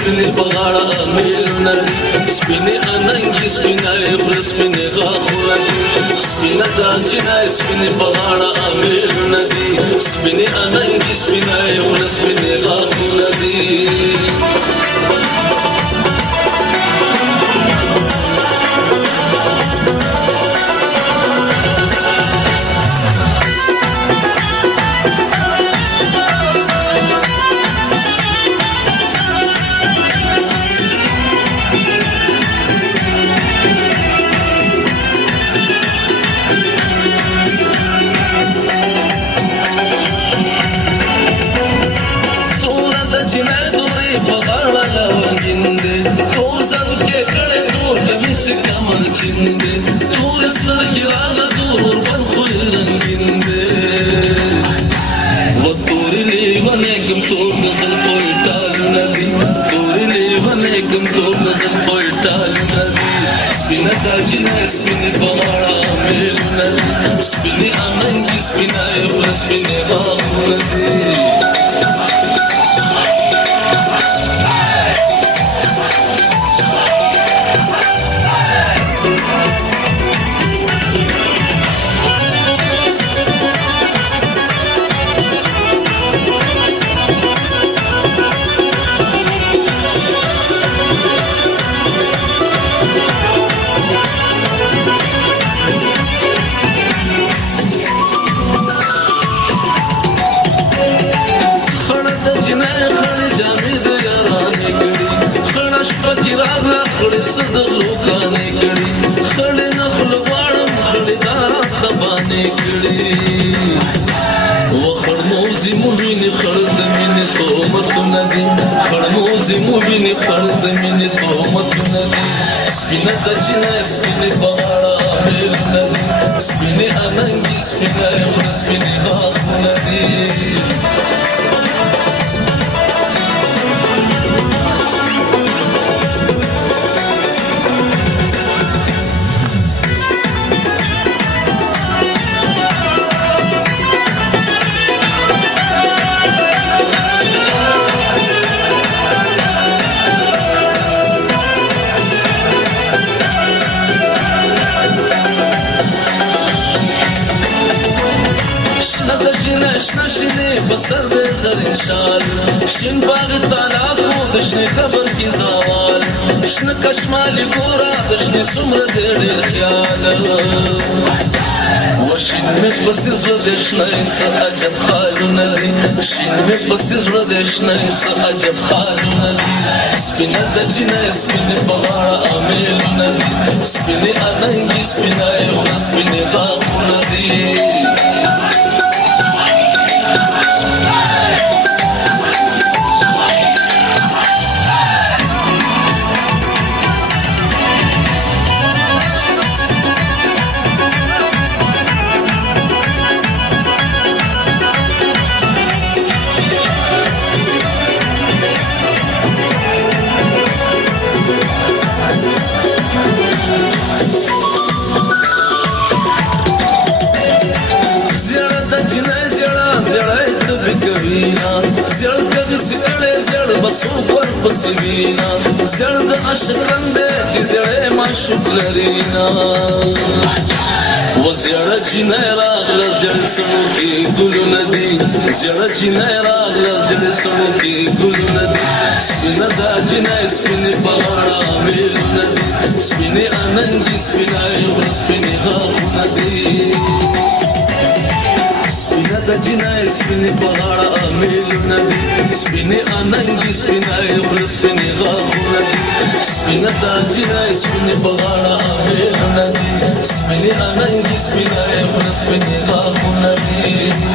سپینې په غاړه امیلونه دي سپینې اننګي سپینې خوله سپینې غاښونه دي سپینه داچینه سپینې په غاړه امیلونه دي سپینې اننګي سپینې خوله سپینې غاښونه دي کمل چنده تور سترګې راغله تور بن خوی رنګین دی و تورې لیونې کم تور د زلفو یې ټالونه دي تورې لیونې کم تور د زلفو یې ټالونه دي سپینه داجینه سپینې په غاړه امیلونه دي سپینې اننګي سپینه یې خوله سپینې غاښونه دي صدغلو کانے کڑی خڑے نخل وارم خڑے دارات دبانے کڑی و خڑموزی موبینی خرد مینی تومت ندی خڑموزی موبینی خرد مینی تومت ندی سپینه دچینه سپینه فغاڑا آمیل ندی سپینه اننگی سپینه خود سپینه غاخو ندی شنه بسر دے زرین شال شن باغ تالابو دشن قبر کی زوال شن کشمالی گورا دشن سمر دے ډیر خیال وشین می پسی زړه دې شنه څه عجب خالونه دي شین می پسی زړه دې شنه څه عجب خالونه دي سپینه دچینه سپینې په غاړه امیلونه دي سپینې اننګي سپینه خوله سپینې غاښونه دي پسوینا زرد عشق رنده چی زره معشوق لرینا و زیره چینه راغله زیره سنو کی گلو ندی زیره چینه راغله زیره سنو کی گلو ندی سپینه دا چینه سپینه فغاڑا میلو ندی سپینه اننگی سپینه خود سپینه غاخو ندی سپینه دجینه سپینه په غاړه امیلونه دي سپینه اننګي سپینه خوله سپینې غاښونه دي سپینه دجینه سپینه په غاړه امیلونه دي سپینه اننګي سپینه خوله سپینې غاښونه دي